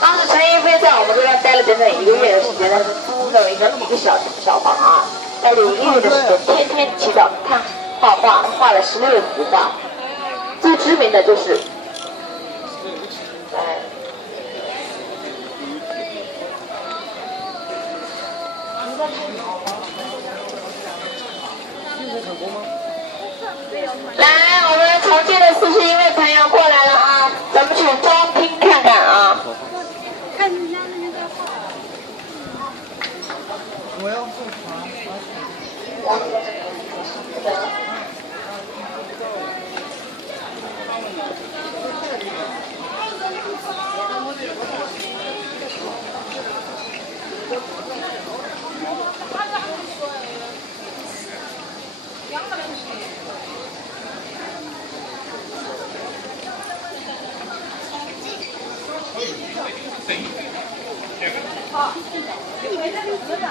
当时陈一飞在我们这边待了整整1个月的时间，他是租了一个小房啊，待了1个月的时间，天天祈祷看画画，画了16幅画，最知名的就是，来，我们重庆的41位朋友过来了啊，咱们去招拼看看啊。看人家那个画。我要做船。好，因为那个是的。